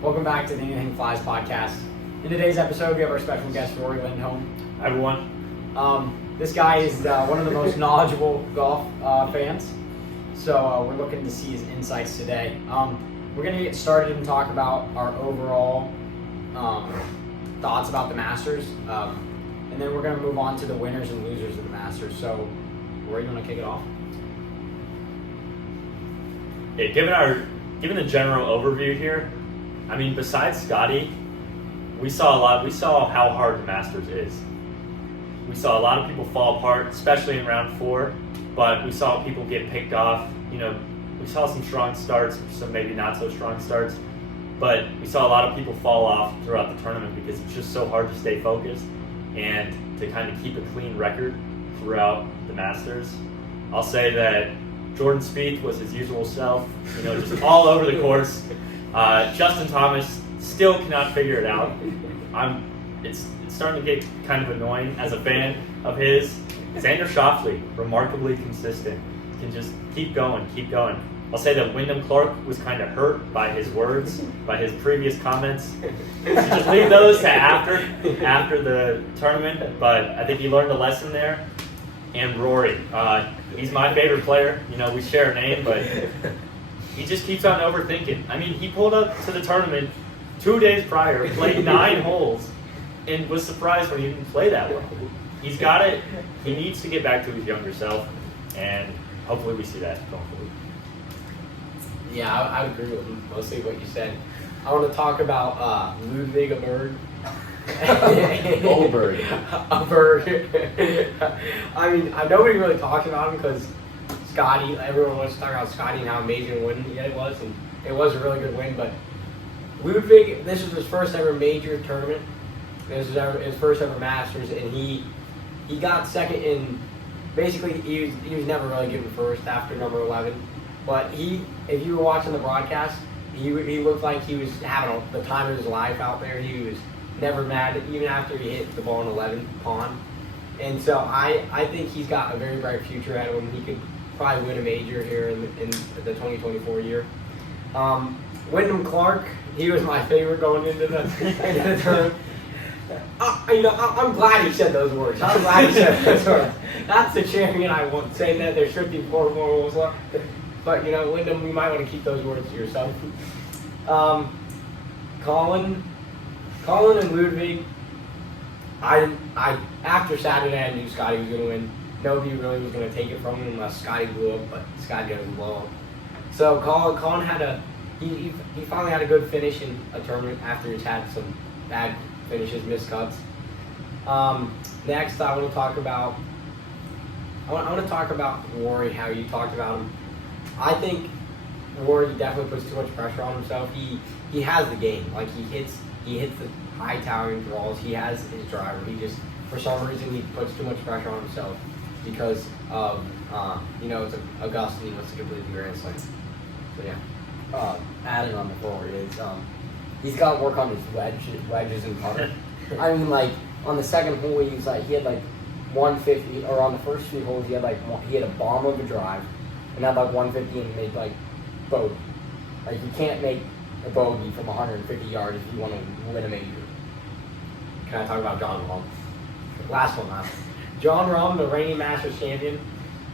Welcome back to the Anything Flies podcast. In today's episode, we have our special guest, Rory Lindholm. Hi, everyone. This guy is one of the most knowledgeable golf fans, so we're looking to see his insights today. We're going to get started and talk about our overall thoughts about the Masters, and then we're going to move on to the winners and losers of the Masters. So, Rory, you want to kick it off? Yeah, given the general overview here, I mean, besides Scotty, we saw how hard the Masters is. We saw a lot of people fall apart, especially in round 4, but we saw people get picked off. You know, we saw some strong starts, some maybe not so strong starts, but we saw a lot of people fall off throughout the tournament because it's just so hard to stay focused and to kind of keep a clean record throughout the Masters. I'll say that Jordan Spieth was his usual self, you know, just all over the course. Justin Thomas still cannot figure it out. It's starting to get kind of annoying as a fan of his. Xander Schauffele, remarkably consistent, can just keep going. I'll say that Wyndham Clark was kind of hurt by his words, by his previous comments. You should just leave those to after the tournament, but I think he learned a lesson there. And Rory, he's my favorite player. You know, we share a name, but he just keeps on overthinking. I mean, he pulled up to the tournament 2 days prior, played 9 holes, and was surprised when he didn't play that well. He's got it. He needs to get back to his younger self, and hopefully we see that going forward. Yeah, I would agree with mostly what you said. I want to talk about Ludwig Aberg. Goldberg. I mean, nobody really talks about him because Scotty, everyone wants to talk about Scotty and how amazing a win it was, and it was a really good win, but Ludwig, this was his first ever major tournament. This was his first ever Masters, and he got second in, basically he was never really given first after number 11, but if you were watching the broadcast, he looked like he was having the time of his life out there. He was never mad, even after he hit the ball in 11 pond. And so I think he's got a very bright future ahead of him. He could probably win a major here in the 2024 year. Wyndham Clark, he was my favorite going into the tournament. I'm glad he said those words. I'm glad he said those words. That's the champion I want, saying that there's 54 more holes left. But, you know, Wyndham, you might want to keep those words to yourself. Colin and Ludwig, I after Saturday I knew Scotty was going to win. Nobody really was going to take it from him unless Scotty blew up, but Scotty doesn't blow up. So Colin had he finally had a good finish in a tournament after he's had some bad finishes, missed cuts. Next, I want to talk about Rory. How you talked about him. I think Rory definitely puts too much pressure on himself. He has the game. Like he hits the high towering draws. He has his driver. He just, for some reason, he puts too much pressure on himself because of it's Augusta and he wants to complete the Grand Slam. So yeah. Adding on the forward is he's got to work on his wedges and putter. I mean, like on the second hole, he had like 150, or on the first 3 holes, he had a bomb of a drive, and had like 150 and made like bogey. Like you can't make a bogey from 150 yards if you want to win a major. Can I talk about John Rahm? Last one. John Rahm, the reigning Masters champion,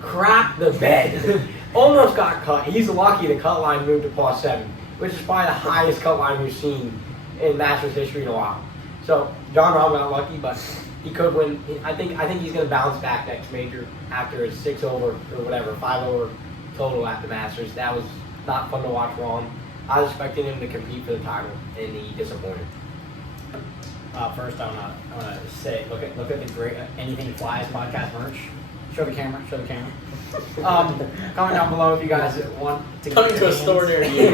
crapped the bed. Almost got cut. He's lucky the cut line moved to plus 7, which is probably the highest cut line we've seen in Masters history in a while. So John Rahm got lucky, but he could win. I think he's going to bounce back next major after his 6 over or whatever, 5 over total at the Masters. That was not fun to watch Rahm. I was expecting him to compete for the title, and he disappointed. First, I want to say, look at the great Anything Flies podcast merch. Show the camera. Comment down below if you guys want to Come to a store near you.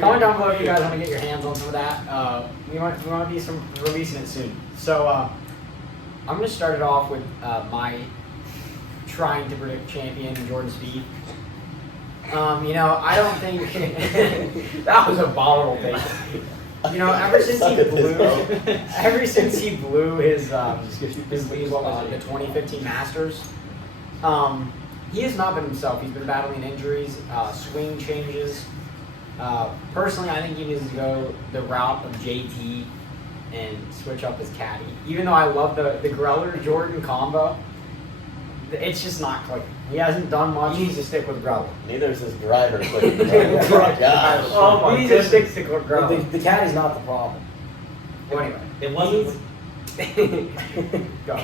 Comment down below if you guys want to get your hands on some of that. We want to be releasing it soon. So I'm going to start it off with my trying to predict champion, Jordan Spieth. I don't think that was a volatile take. Ever since he blew his lead, what was it, the 2015 Masters, he has not been himself. He's been battling injuries, swing changes. Personally, I think he needs to go the route of JT and switch up his caddy. Even though I love the Greller Jordan combo, it's just not clicking. He hasn't done much. He needs to stick with Greller. Neither is his driver quick. Gosh. Oh my he needs to stick with Greller. The caddy's not the problem. Well, anyway, It wasn't. go.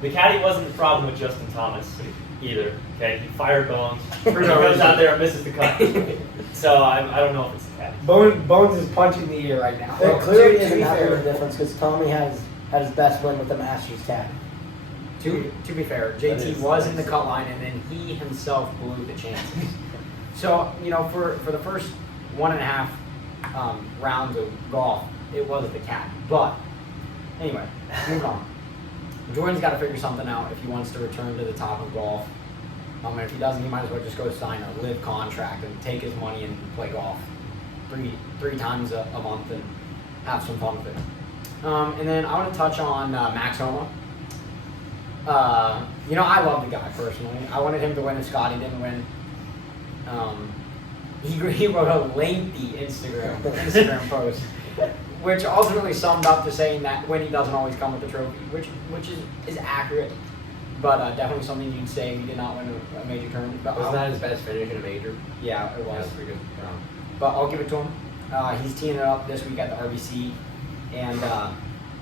The caddy wasn't the problem with Justin Thomas either. Okay, he fired Bones. He no goes reason. out there and misses the cut. So I don't know if it's the caddy. Bones is punching the ear right now. It clearly to isn't be that big of a fair, difference because Tommy had his best win with the Masters caddy. to be fair, That JT is was in the nice. cut line and then he himself blew the chances. So, for the first 1.5 rounds of golf, it was the cat. But anyway, moving on. Jordan's got to figure something out if he wants to return to the top of golf. And if he doesn't, he might as well just go sign a live contract and take his money and play golf three times a month and have some fun with it. And then I want to touch on Max Homa. I love the guy personally. I wanted him to win if Scotty didn't win. He wrote a lengthy Instagram post, which ultimately summed up to saying that winning doesn't always come with the trophy, which is accurate, but definitely something you'd say if he did not win a major tournament. But Wasn't that his best finish in a major? yeah, it Yeah, was. that's pretty good. But I'll give it to him. He's teeing it up this week at the RBC, and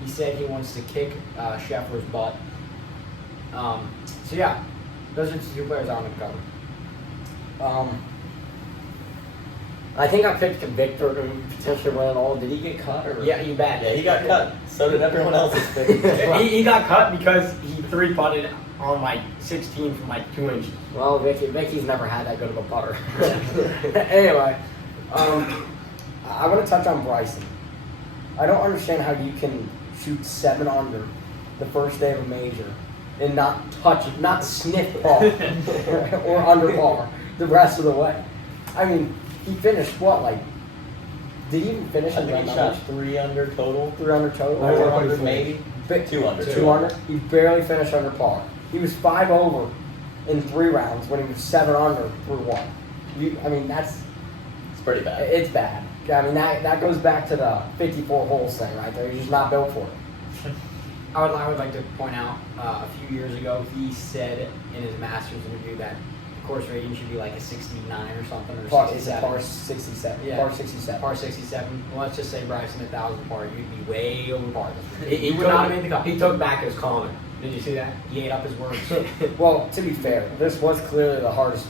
he said he wants to kick Scheffler's butt. So yeah, those are the two players I want to cover. I think I picked Victor to potentially win it all. Did he get cut? Or? Yeah, you bet. Yeah, he got cut. So did everyone else's pick. he got cut because he 3-putted on like 16 from like 2 inches. Well, Vicky's never had that good of a putter. Anyway, I want to touch on Bryson. I don't understand how you can shoot 7 under the first day of a major and not touch it, not sniff par or under par the rest of the way. I mean, he finished what, like, did he even finish I in think he that shot 3 under total. 3 under total? 4 under maybe. Bi- 2 under. 2 under? He barely finished under par. He was 5 over in 3 rounds when he was 7 under through 1. I mean, It's pretty bad. it's bad. I mean, that goes back to the 54 holes thing right there. He's just not built for it. I would like to point out a few years ago he said in his Masters interview that the course rating should be like a 69 or something or Par, it's a 67. par 67. Yeah. Par 67. Par 67. Well, let's just say Bryson 1,000 par. You'd be way over par this He, year. he He would took- not have made the cut. He took back his comment. Did you see that? He ate up his words. Well, to be fair, this was clearly the hardest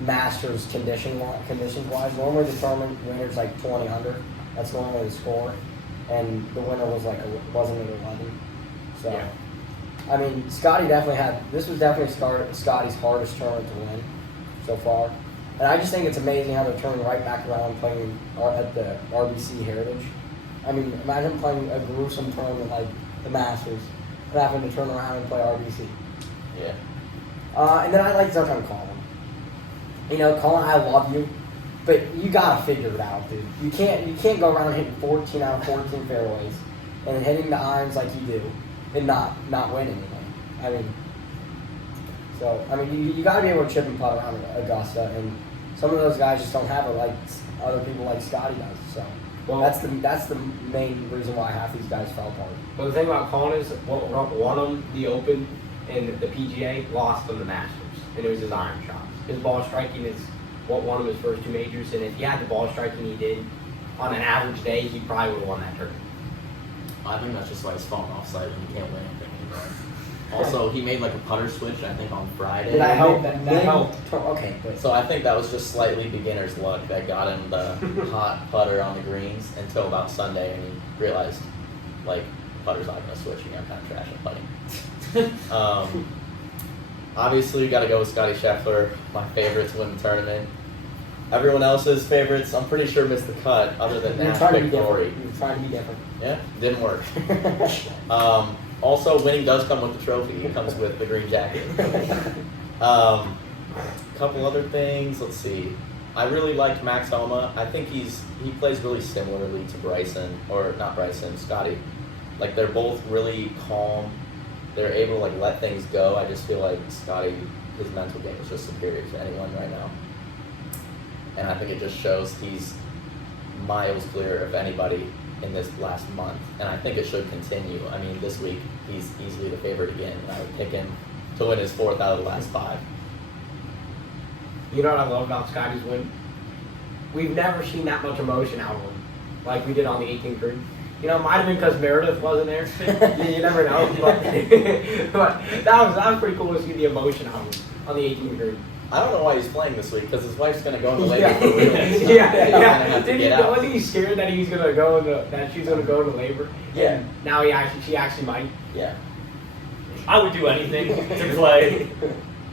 Masters conditions-wise. Normally the tournament winner's like 20 under. That's normally the score. And the winner was wasn't at 11. So, Yeah. I mean, Scotty definitely this was definitely Scotty's hardest tournament to win so far. And I just think it's amazing how they're turning right back around and playing at the RBC Heritage. I mean, imagine playing a gruesome tournament like the Masters and having to turn around and play RBC. Yeah. And then I'd like to touch on Colin. Colin, I love you, but you gotta figure it out, dude. You can't go around hitting 14 out of 14 fairways and hitting the irons like you do and not win anything. You gotta be able to chip and putt around Augusta, and some of those guys just don't have it like other people like Scotty does. So Well, that's the main reason why half these guys fell apart. Well, the thing about Colin is what won him the Open and the PGA, lost him the Masters, and it was his iron shots. His ball striking is what won him his first 2 majors, and if he had the ball striking he did on an average day, he probably would have won that tournament. I think that's just why he's falling off site and he can't win anything anymore. Also, he made like a putter switch, I think, on Friday. Did that help? That Maybe- helped. Okay, but So I think that was just slightly beginner's luck that got him the hot putter on the greens until about Sunday, and he realized, like, putter's not going to switch. I'm kind of trash at putting. Obviously, you got to go with Scotty Scheffler, my favorite to win the tournament. Everyone else's favorites, I'm pretty sure missed the cut, other than you're Nash trying to be picked Rory. different. You're trying to be different. Yeah, didn't work. Also, winning does come with the trophy. It comes with the green jacket. Couple other things. Let's see. I really liked Max Homa. I think he plays really similarly to Bryson, or not Bryson, Scotty. Like, they're both really calm. They're able to let things go. I just feel like Scotty, his mental game is just superior to anyone right now. and I think it just shows he's miles clear of anybody in this last month, and I think it should continue. I mean, this week he's easily the favorite again, and I would pick him to win his 4th out of the last 5. You know what I love about Scotty's win? We've never seen that much emotion out of him, like we did on the 18th green. You know, it might have been because Meredith wasn't there. You never know. But, but that was pretty cool to see the emotion out of him on the 18th green. I don't know why he's playing this week, because his wife's going to go into labor Yeah, for real. So yeah, he's yeah. gonna have to get out. Wasn't he scared that he's gonna go into that she's gonna go into labor? Yeah. And now she actually might. Yeah. I would do anything to play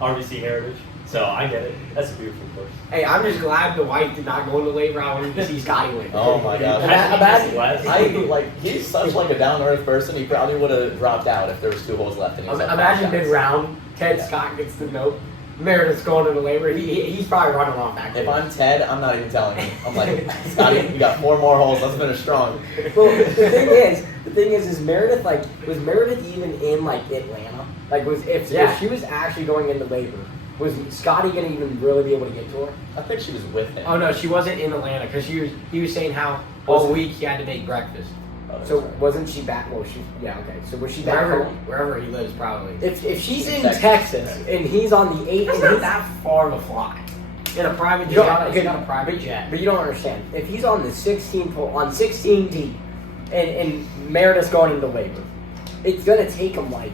RBC Heritage, so I get it. That's a beautiful course. Hey, I'm just glad the wife did not go into labor. I wanted to see Scotty win. Oh my gosh. He's such like a down to earth person. He probably would have dropped out if there was 2 holes left and he was up 5 Imagine shots. mid-round, Ted Scott gets the note. Meredith's going into labor. He's probably running off back there. If I'm Ted, I'm not even telling him. I'm like, Scotty, you got 4 more holes. Let's finish strong. Well, the thing is Meredith was Meredith even in like Atlanta? Like if she was actually going into labor, was Scotty gonna even really be able to get to her? I think she was with him. Oh no, she wasn't in Atlanta because he was saying how all week he had to make breakfast. Oh, that's So right. wasn't she back? Well, okay. So was she back home? Wherever he lives, probably. If she's in Texas. Texas and he's on the 8th, It's not that far to fly. In a private You jet. don't- He's got a private jet. But you don't understand. If he's on the 16th hole, on 16 deep, and Meredith's going into labor, it's gonna take him like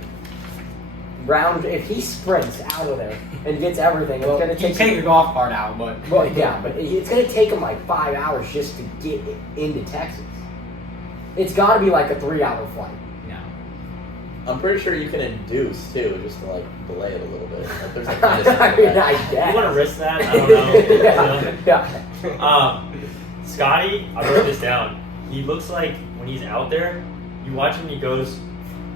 round. If he sprints out of there and gets everything, Well, it's gonna you take take your golf cart out, but Well, yeah, but it's gonna take him like 5 hours just to get into Texas. It's got to be like a 3-hour flight. no. I'm pretty sure you can induce too, just to like delay it a little bit. Like, there's like I mean, I guess. You want to risk that? I don't know. yeah. Scotty, I wrote this down. He looks like when he's out there, you watch him, he goes,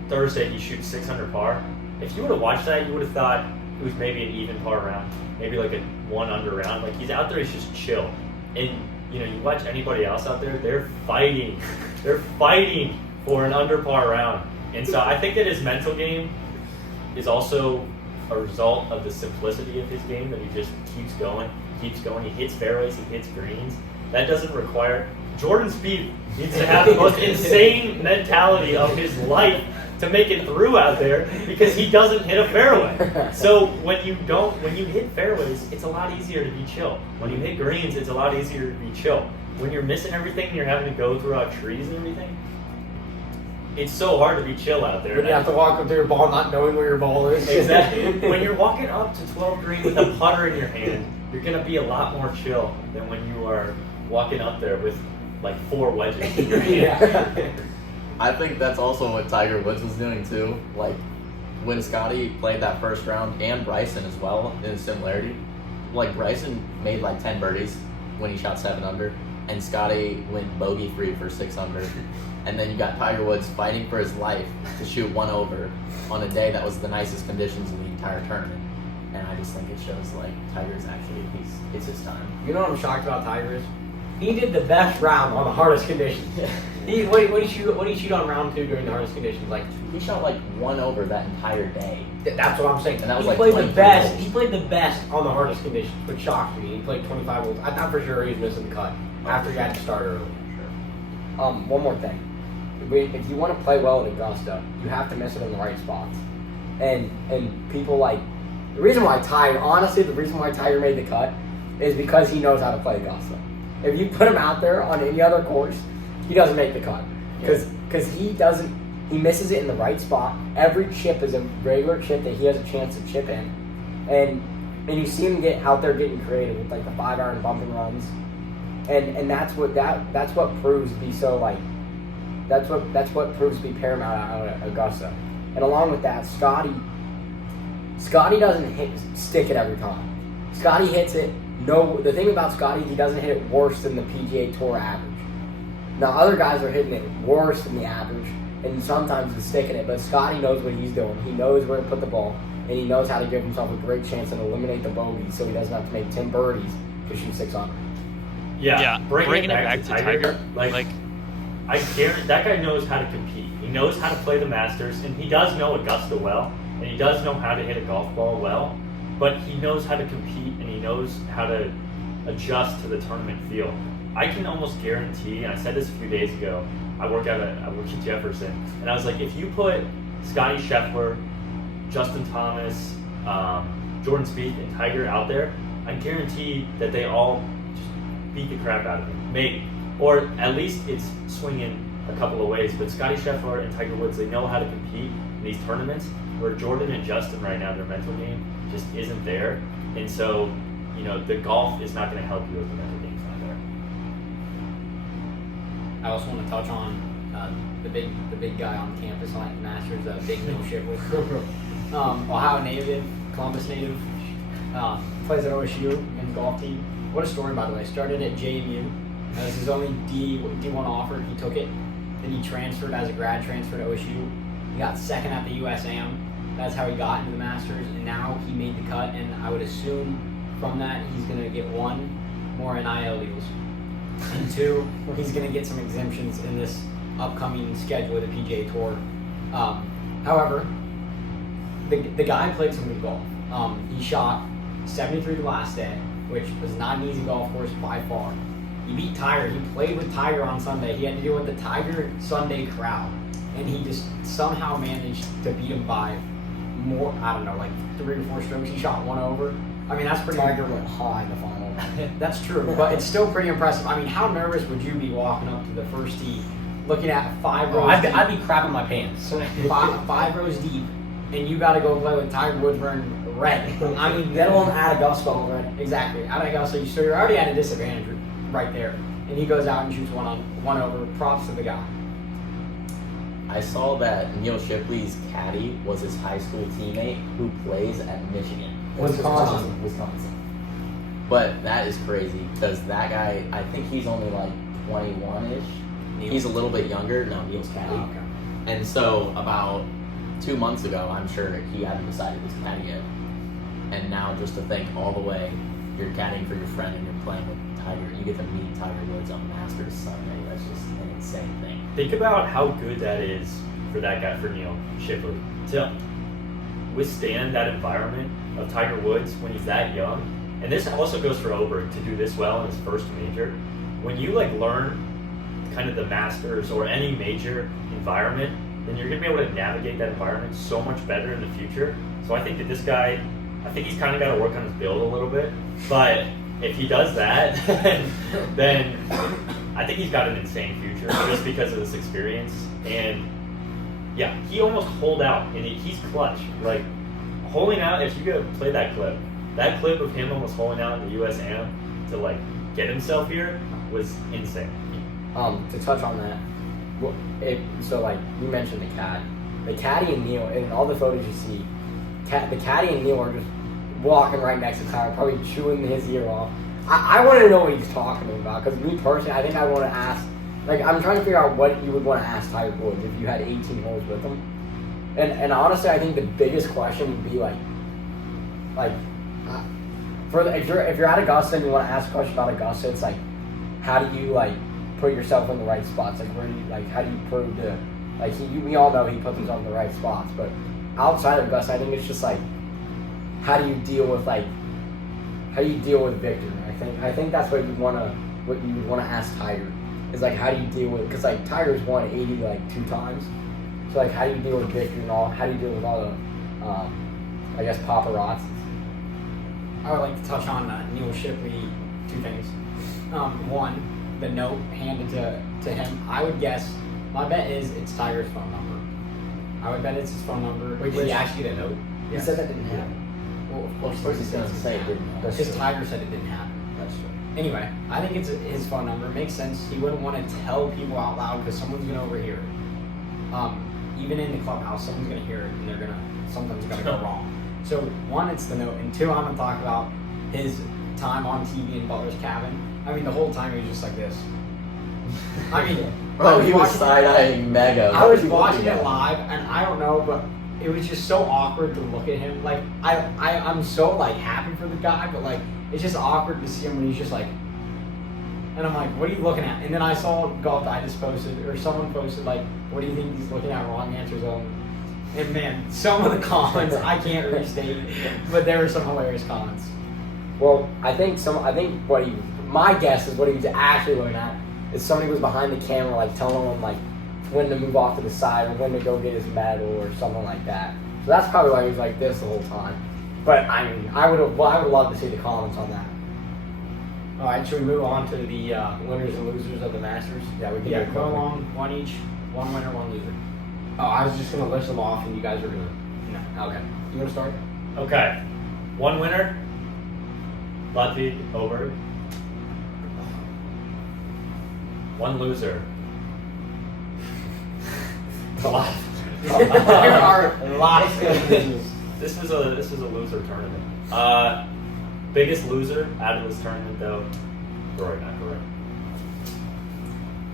Thursday, he shoots 600 par. If you would have watched that, you would have thought it was maybe an even par round, maybe like a 1 under round. Like he's out there, he's just chill. And you know, you watch anybody else out there, they're fighting. They're fighting for an under par round. And so I think that his mental game is also a result of the simplicity of his game, that he just keeps going. He hits fairways, he hits greens. That doesn't require... Jordan Spieth needs to have the most insane mentality of his life to make it through out there, because he doesn't hit a fairway. So when you hit fairways, it's a lot easier to be chill. When you hit greens, it's a lot easier to be chill. When you're missing everything and you're having to go throughout trees and everything, it's so hard to be chill out there. When you have to walk up to your ball not knowing where your ball is. Exactly. When you're walking up to 12 green with a putter in your hand, you're going to be a lot more chill than when you are walking up there with like 4 wedges in your hand. Yeah. I think that's also what Tiger Woods was doing too. Like when Scotty played that first round, and Bryson as well, in a similarity. Like Bryson made like 10 birdies when he shot 7 under, and Scotty went bogey free for 6 under. And then you got Tiger Woods fighting for his life to shoot 1 over on a day that was the nicest conditions in the entire tournament. And I just think it shows like Tiger's actually it's his time. You know what I'm shocked about Tiger is? He did the best round on the hardest conditions. What did he shoot on round 2 during the hardest conditions? Like He shot like 1 over that entire day. that's what I'm saying. And that was he like played the 23 best. holes. He played the best on the hardest conditions, which shocked me. He played 25 holes. I thought for sure he was missing the cut after he had to start early. One more thing. If you want to play well at Augusta, you have to miss it in the right spots. And people like the reason why Tiger made the cut is because he knows how to play Augusta. If you put him out there on any other course, he doesn't make the cut because he misses it in the right spot. Every chip is a regular chip that he has a chance to chip in, and you see him get out there getting creative with like the 5-iron bumping runs, and that's what proves to be so like that's what proves to be paramount out at Augusta. And along with that, Scotty doesn't stick it every time. Scotty hits it. No, the thing about Scotty, he doesn't hit it worse than the PGA Tour average. Now, other guys are hitting it worse than the average, and sometimes he's sticking it, but Scotty knows what he's doing. He knows where to put the ball, and he knows how to give himself a great chance and eliminate the bogeys so he doesn't have to make 10 birdies to shoot 6 under. Yeah, bringing it back to Tiger. Like, I guarantee that guy knows how to compete. He knows how to play the Masters, and he does know Augusta well, and he does know how to hit a golf ball well, but he knows how to compete, and he knows how to adjust to the tournament feel. I can almost guarantee, and I said this a few days ago, I work at Jefferson, and I was like, if you put Scotty Scheffler, Justin Thomas, Jordan Spieth, and Tiger out there, I guarantee that they all just beat the crap out of him. Maybe. Or at least it's swinging a couple of ways. But Scotty Scheffler and Tiger Woods, they know how to compete in these tournaments, where Jordan and Justin right now, their mental game just isn't there. And so, the golf is not going to help you if the mental game's not there. I also want to touch on the big guy on campus on the Masters, Big Neil Shipley. Ohio native, Columbus native, plays at OSU in the golf team. What a story, by the way. Started at JMU. That was his only D1 offer. He took it. Then he transferred as a grad transfer to OSU. He got second at the USAM. That's how he got into the Masters, and now he made the cut. And I would assume from that he's going to get 1, more NIL deals, and 2, he's going to get some exemptions in this upcoming schedule of the PGA Tour. However, the guy played some good golf. He shot 73 the last day, which was not an easy golf course by far. He beat Tiger. He played with Tiger on Sunday. He had to deal with the Tiger Sunday crowd, and he just somehow managed to beat him by more, I don't know, like 3 or 4 strokes. He shot 1 over. I mean, that's pretty. Tiger went high in the final. That's true, but it's still pretty impressive. I mean, how nervous would you be walking up to the first tee, looking at 5 rows? I'd be crapping my pants. five rows deep, and you got to go play with Tiger Woods wearing red. I mean, Let alone at Augusta already. exactly. At Augusta, so you're already at a disadvantage right there. And he goes out and shoots 1 over. Props to the guy. I saw that Neil Shipley's caddy was his high school teammate who plays at Michigan. Wisconsin. But that is crazy because that guy, I think he's only like 21-ish. He's a little bit younger. No, Neil's caddy. Oh, okay. And so about 2 months ago, I'm sure he hadn't decided his caddy yet. And now just to think all the way, you're caddying for your friend and you're playing with Tiger. You get to meet Tiger Woods on Masters Sunday. That's just an insane thing. Think about how good that is for that guy, for Neil Shipley, to withstand that environment of Tiger Woods when he's that young. And this also goes for Oberg to do this well in his first major. When you learn kind of the Masters or any major environment, then you're going to be able to navigate that environment so much better in the future. So I think that this guy, I think he's kind of got to work on his build a little bit. But if he does that, then I think he's got an insane future just because of this experience. And yeah, he almost holed out, and he's clutch. Holding out, if you go play that clip of him almost holding out in the USAM to get himself here was insane. To touch on that, you mentioned the caddy and Neil, and all the photos you see, the caddy and Neil are just walking right next to Tiger, probably chewing his ear off. I want to know what he's talking about, because me personally, I think I want to ask, I'm trying to figure out what you would want to ask Tiger Woods if you had 18 holes with him. And honestly, I think the biggest question would be if you're at Augusta and you want to ask a question about Augusta, it's how do you put yourself in the right spots? Where do you how do you prove to we all know he puts himself in the right spots, but outside of Augusta, I think it's just how do you deal with Victor? I think that's what you would want to ask Tiger is how do you deal with, because Tiger's won 80 2 times, so how do you deal with Victor and all? How do you deal with all the paparazzi? I would like to touch on Neil Shipley, 2 things. One, the note handed to him. I would guess, my bet is it's Tiger's phone number. I would bet it's his phone number. Wait, did he actually get a note? He said that didn't happen. Well, of course He's going to say it didn't happen. Because Tiger said it didn't happen. That's true. Anyway, I think it's his phone number. It makes sense. He wouldn't want to tell people out loud because someone's going to overhear it. Even in the clubhouse, someone's going to hear it and something's going to go wrong. So 1, it's the note, and 2, I'm going to talk about his time on TV in Butler's cabin. I mean, the whole time he was just like this. I mean, Bro, he was side-eyeing mega. I was watching it live, and I don't know, but it was just so awkward to look at him. I'm so happy for the guy, but it's just awkward to see him when he's just and I'm like, what are you looking at? And then I saw Golf Digest posted, or someone posted what do you think he's looking at? Wrong answers on. And man, some of the comments I can't restate, but there were some hilarious comments. Well, I think my guess is what he was actually looking at is somebody was behind the camera, like telling him like when to move off to the side or when to go get his medal or something like that. So that's probably why he was like this the whole time. But I mean, I would love to see the comments on that. All right, should we move on to the winners and losers of the Masters? Yeah, we can do Yeah, it go quickly. along, one each, one winner, one loser. Oh, I was just gonna list them off, and you guys were gonna. No. Okay. You wanna start? Okay. One winner, Ludwig over. One loser. A lot. There are lots of losers. This is a loser tournament. Biggest loser out of this tournament though, Rory McIlroy.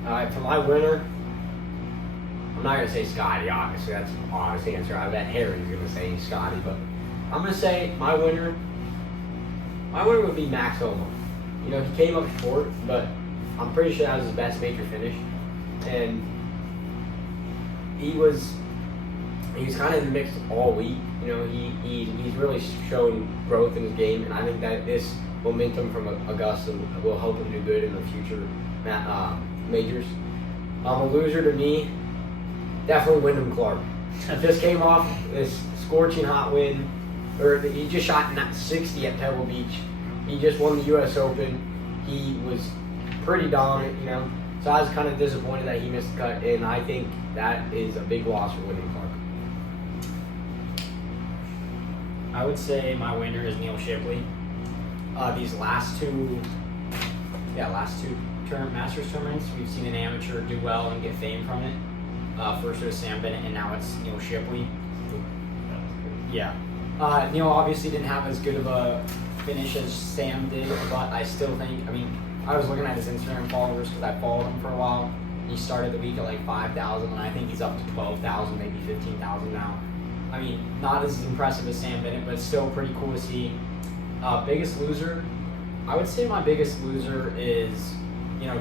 All right, for my winner, I'm not gonna say Scotty. Obviously, that's an honest answer. I bet Harry's gonna say Scotty, but I'm gonna say my winner. My winner would be Max Homa. You know, he came up short, but I'm pretty sure that was his best major finish, and he was kind of in the mix all week. You know, he's really shown growth in his game, and I think that this momentum from Augusta will help him do good in the future majors. A loser to me, definitely Wyndham Clark. Just came off this scorching hot win, or he just shot 60 at Pebble Beach. He just won the U.S. Open. He was pretty dominant, you know. So I was kind of disappointed that he missed the cut, and I think that is a big loss for Wyndham Clark. I would say my winner is Neil Shipley. These last two Masters tournaments, we've seen an amateur do well and get fame from it. First it was Sam Bennett, and now it's Neil Shipley. Yeah. Neil obviously didn't have as good of a finish as Sam did, but I still think, I was looking at his Instagram followers because I followed him for a while. He started the week at like 5,000, and I think he's up to 12,000, maybe 15,000 now. Not as impressive as Sam Bennett, but still pretty cool to see. Biggest loser, I would say my biggest loser is,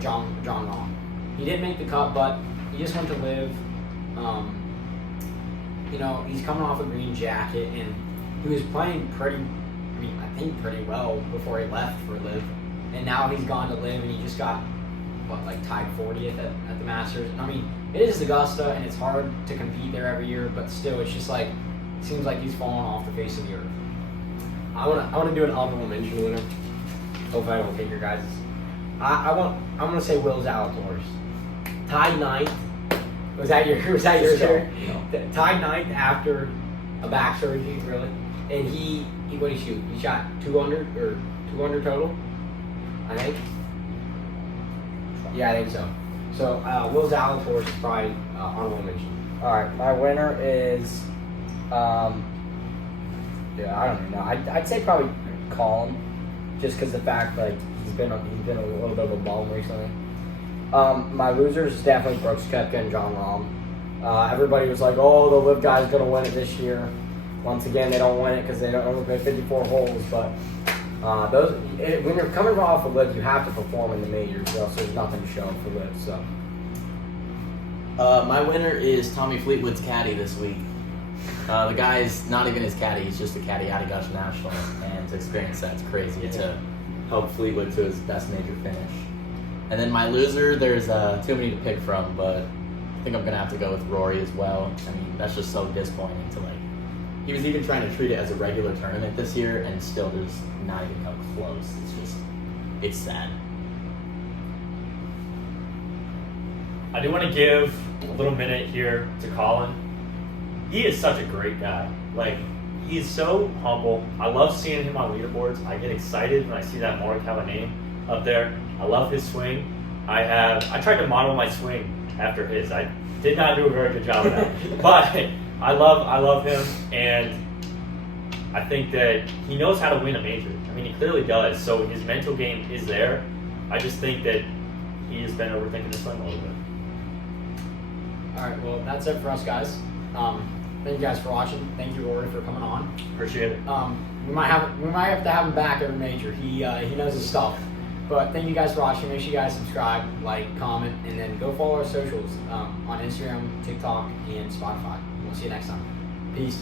John Rahm. He didn't make the cut, but he just went to live. He's coming off a green jacket, and he was playing pretty well before he left for live. And now he's gone to live, and he just got, tied 40th at the Masters. It is Augusta, and it's hard to compete there every year, but still, it's just it seems like he's fallen off the face of the earth. I wanna do an honorable mention winner. Hopefully I don't take your guys'. I'm gonna say Will Zalatoris. Tied ninth. Was that yours? Sir? No. Tied ninth after a back surgery, really. And he what did he shoot? He shot 200 total, I think. Yeah, I think so. So Will Zalatoris is probably honorable mention. All right, my winner is, I don't even know. I'd say probably Colin, just because the fact he's been a little bit of a bum recently. My losers is definitely Brooks Koepka and John Rahm. Everybody was like, "Oh, the LIV guy's gonna win it this year." Once again, they don't win it because they don't only play 54 holes. But when you're coming off of LIV, you have to perform in the majors, or else there's nothing to show for LIV. So. My winner is Tommy Fleetwood's caddy this week. The guy's not even his caddy; he's just a caddy at Augusta National, and to experience that's crazy. To help Fleetwood to his best major finish. And then my loser, there's too many to pick from, but I think I'm gonna have to go with Rory as well. That's just so disappointing to he was even trying to treat it as a regular tournament this year, and still just not even come close. It's sad. I do want to give a little minute here to Colin. He is such a great guy. He's so humble. I love seeing him on leaderboards. I get excited when I see that Morikawa name up there. I love his swing. I tried to model my swing after his. I did not do a very good job of that. But I love him, and I think that he knows how to win a major. He clearly does. So his mental game is there. I just think that he has been overthinking the swing a little bit. All right, well, that's it for us, guys. Thank you guys for watching. Thank you, Rory, for coming on. Appreciate it. We might have to have him back every major. He knows his stuff. But thank you guys for watching. Make sure you guys subscribe, like, comment, and then go follow our socials on Instagram, TikTok, and Spotify. We'll see you next time. Peace.